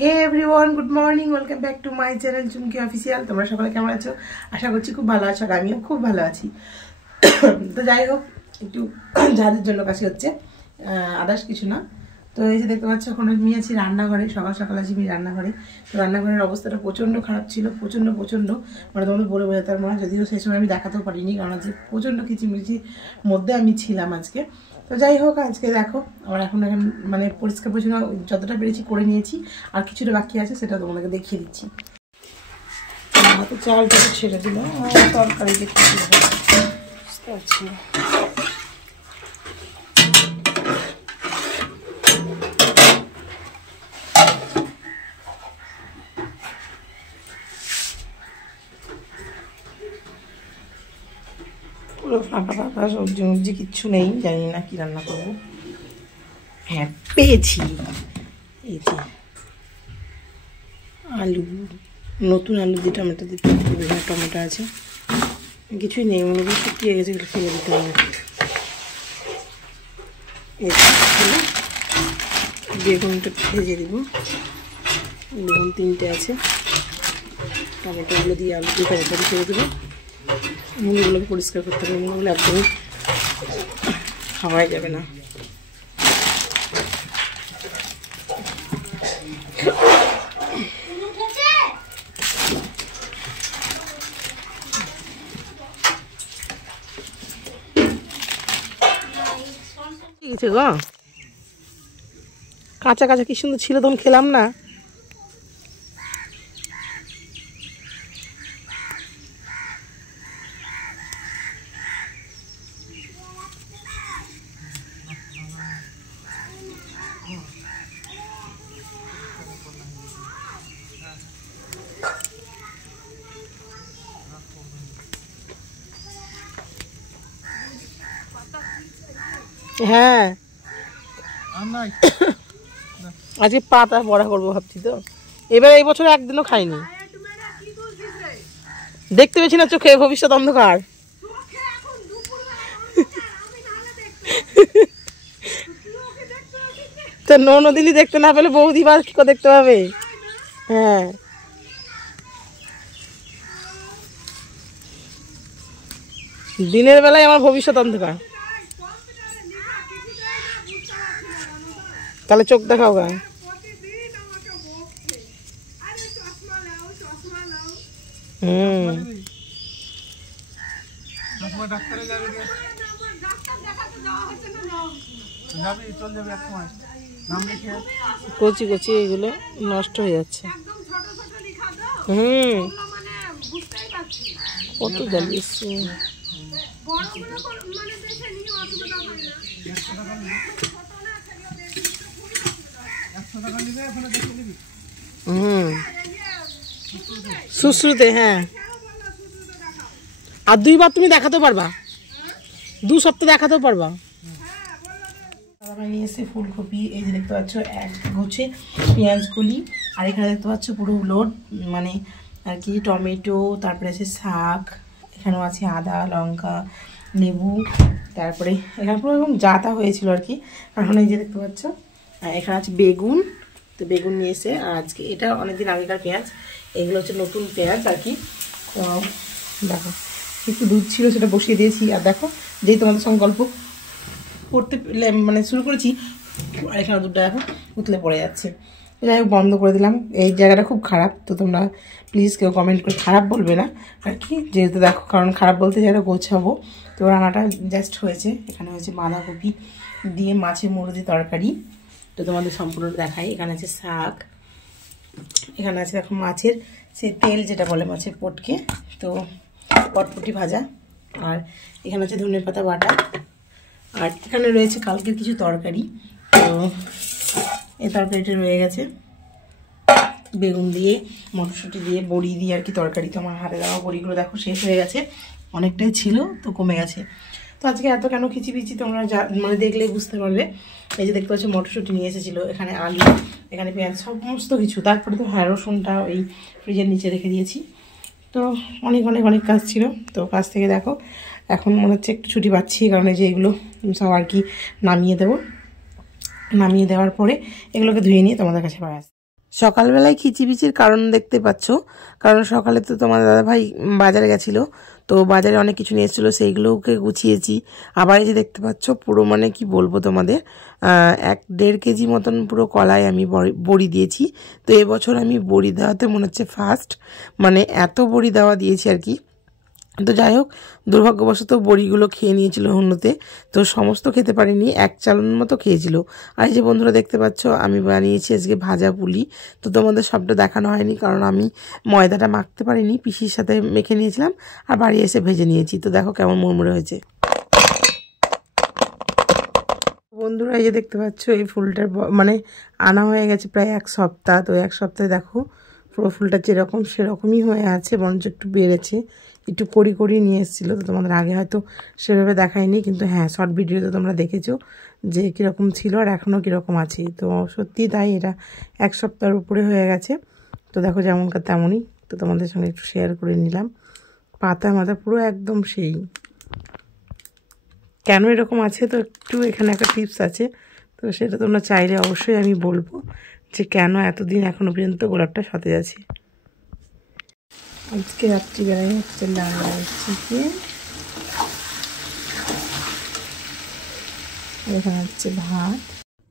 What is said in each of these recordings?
Hey everyone, good morning, welcome back to my channel Chumki official. তোমরা সকালে কেমন আছো? আশা করছি খুব ভালো আছো, আর আমিও খুব ভালো আছি। তো যাই হোক, একটু ঝাঁঝের জন্য কাশি হচ্ছে, আদার্স কিছু না। তো এই যে দেখতে পাচ্ছ, এখন আমি আছি রান্নাঘরে। সকাল সকাল আছি আমি রান্নাঘরে। তো রান্নাঘরের অবস্থাটা প্রচণ্ড খারাপ ছিল, প্রচণ্ড মানে তোমাদের বলে বোঝাতে পারবো না। যদিও সেই সময় আমি দেখাতেও পারিনি, কারণ আজকে প্রচণ্ড কিচিমিচির মধ্যে আমি ছিলাম আজকে। তো যাই হোক, আজকে দেখো আমার এখন মানে পরিষ্কার পরিচ্ছন্ন যতটা পেরেছি করে নিয়েছি, আর কিছুটা বাকি আছে, সেটা তোমাদেরকে দেখিয়ে দিচ্ছি। তো চালটাকে ছেড়ে দিল, তরকারি দেখতে বুঝতে পারছি না। পুরো ফাঁকা ফাঁকা, সবজি মবজি কিচ্ছু নেই, জানি না কি রান্না করবো। হ্যাঁ, পেয়েছি, এই যে আলু, নতুন আলু দিয়ে টমেটো দিতে হবে। টমেটো আছে, কিছুই নেই, মনে করি শুকিয়ে গেছে, ফেলে দিতে হবে। বেগুনটা ভেজে দিব, বেগুন 3টে আছে, টমেটোগুলো দিয়ে আলু দিয়ে তরকারি ছেড়ে দেবো। মুড়িগুলোকে পরিষ্কার করতে হবে, মুড়িগুলো একদমই খাওয়াই যাবে না। ঠিক আছে গো, কাঁচা কাঁচা কি সুন্দর ছিল, তখন খেলাম না। হ্যাঁ, আজকে পাতা বড়া করবো ভাবছি। তো এবার এই বছর একদিনও খাইনি, দেখতে পেয়েছি না চোখে, ভবিষ্যৎ অন্ধকার। তো নদিলি দেখতে না পেলে বৌদি বার কি করে দেখতে পাবে? হ্যাঁ, দিনের বেলায় আমার ভবিষ্যৎ অন্ধকার। তাহলে চোখ দেখাও গা। কচি কচি এগুলো নষ্ট হয়ে যাচ্ছে। কত জ্বালিয়েছে। শুশ্রুতে, হ্যাঁ, আর 2বার তুমি দেখাতে পারবা, 2 সপ্তাহ দেখাতেও পারবা। নিয়ে এসে ফুলকপি, এই যে দেখতে পাচ্ছ এক গুছে পেঁয়াজ কলি, আর এখানে দেখতে পাচ্ছ পুরো লোড, মানে আর কি টমেটো, তারপরে আছে শাক, এখানেও আছে আদা, লঙ্কা, লেবু, তারপরে এখানে পুরো এরকম জাতা হয়েছিল আর কি। এখন এই যে দেখতে পাচ্ছ এখানে আছে বেগুন। তো বেগুন নিয়ে এসে, আজকে এটা অনেকদিন আগেকার পেঁয়াজ, এগুলো হচ্ছে নতুন পেঁয়াজ আর কি। তো দেখো একটু দুধ ছিল, সেটা বসিয়ে দিয়েছি। আর দেখো, যেই তোমাদের সঙ্গে গল্প করতে মানে শুরু করেছি, এখানে দুধটা এখন উতলে পড়ে যাচ্ছে। যাই হোক, বন্ধ করে দিলাম। এই জায়গাটা খুব খারাপ, তো তোমরা প্লিজ কেউ কমেন্ট করে খারাপ বলবে না আর কি, যেহেতু দেখো, কারণ খারাপ বলতে জায়গাটা গোছাবো। তো রান্নাটা জাস্ট হয়েছে, এখানে হয়েছে বাঁধাকপি দিয়ে মাছের মুড়ো দিয়ে তরকারি। তো তোমাদের সম্পূর্ণ দেখাই। এখানে আছে শাক, এখানে আছে দেখো মাছের সেই তেল যেটা বলে মাছের পটকে, তো পটপটি ভাজা, আর এখানে আছে ধনেপাতা বাটা, আর এখানে রয়েছে কালকের কিছু তরকারি। তো এই তরকারিটা রয়ে গেছে বেগুন দিয়ে, মটরশুঁটি দিয়ে, বড়ি দিয়ে আর কি তরকারি। তো আমার হাতে দেওয়া বড়িগুলো দেখো শেষ হয়ে গেছে, অনেকটাই ছিল, তো কমে গেছে। তো আজকে এত কেন খিচিবিচি তোমরা মানে দেখলেই বুঝতে পারবে। এই যে দেখতে পাচ্ছ মটরশুঁটি নিয়ে এসেছিলো, এখানে আলু, এখানে পেঁয়াজ, সমস্ত কিছু। তারপরে তো হ্যাঁ, রসুনটা ওই ফ্রিজের নিচে রেখে দিয়েছি। তো অনেক অনেক অনেক কাজ ছিল। তো কাজ থেকে দেখো এখন মনে হচ্ছে একটু ছুটি পাচ্ছি, কারণ এই যে এগুলো সব আর কি নামিয়ে দেবো। নামিয়ে দেওয়ার পরে এগুলোকে ধুয়ে নিয়ে তোমাদের কাছে আবার আসবো। সকালবেলায় খিচিবিচির কারণ দেখতে পাচ্ছ, কারণ সকালে তো তোমার দাদাভাই বাজারে গেছিলো, তো বাজারে অনেক কিছু নিয়ে এসেছিলো, সেইগুলোকে গুছিয়েছি। আবার এই যে দেখতে পাচ্ছ পুরো মানে কি বলবো তোমাদের, 1-1.5 কেজি মতন পুরো কলাই আমি বড়ি দিয়েছি। তো এবছর আমি বড়ি দেওয়াতে মনে হচ্ছে ফার্স্ট, মানে এত বড়ি দেওয়া দিয়েছি আর কি। তো যাই হোক, দুর্ভাগ্যবশত বড়িগুলো খেয়ে নিয়েছিল হুন্নতে, তো সমস্ত খেতে পারিনি, 1 চালন মতো খেয়েছিল। আর এই যে বন্ধুরা দেখতে পাচ্ছ আমি বানিয়েছি আজকে ভাজা পুলি। তো তোমাদের সবটা দেখানো হয়নি, কারণ আমি ময়দাটা মাখতে পারিনি, পিসির সাথে মেখে নিয়েছিলাম আর বাড়ি এসে ভেজে নিয়েছি। তো দেখো কেমন মুড়মুড়ে হয়েছে। বন্ধুরা এই যে দেখতে পাচ্ছ এই ফুলটার মানে আনা হয়ে গেছে প্রায় 1 সপ্তাহ। তো 1 সপ্তাহে দেখো পুরো ফুলটা যেরকম সেরকমই হয়ে আছে, বরঞ্চ একটু বেড়েছে, একটু কড়ি নিয়ে এসেছিলো। তো তোমাদের আগে হয়তো সেভাবে দেখায়নি, কিন্তু হ্যাঁ শর্ট ভিডিওতে তোমরা দেখেছো যে কীরকম ছিল আর এখনও কীরকম আছে। তো সত্যি তাই, এটা 1 সপ্তাহের উপরে হয়ে গেছে। তো দেখো যেমনকার তেমনই, তো তোমাদের সঙ্গে একটু শেয়ার করে নিলাম। পাতা মাথা পুরো একদম সেই। কেন এরকম আছে, তো একটু এখানে একটা টিপস আছে, তো সেটা তোমরা চাইলে অবশ্যই আমি বলবো যে কেন এতদিন এখনো পর্যন্ত গোলাপটা সতেজ আছে। আজকে রাত্রিবেলায় হচ্ছে লাল চিকেন, এখানে হচ্ছে ভাত।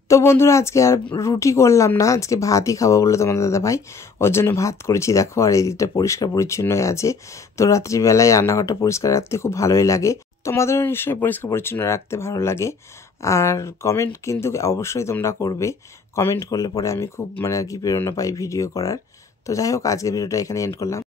তো বন্ধুরা আজকে আর রুটি করলাম না, আজকে ভাতই খাবো বললো তোমাদের দাদা ভাই, ওর জন্য ভাত করেছি। দেখো আর এই দিকটা পরিষ্কার পরিচ্ছন্ন হয়ে আছে। তো রাত্রিবেলায় রান্নাঘরটা পরিষ্কার রাখতে খুব ভালোই লাগে, তোমাদেরও নিশ্চয়ই পরিষ্কার পরিচ্ছন্ন রাখতে ভালো লাগে। আর কমেন্ট কিন্তু অবশ্যই তোমরা করবে, কমেন্ট করলে পরে আমি খুব মানে আর কি প্রেরণা পাই ভিডিও করার। তো যাই হোক, আজকে ভিডিওটা এখানে এন্ড করলাম।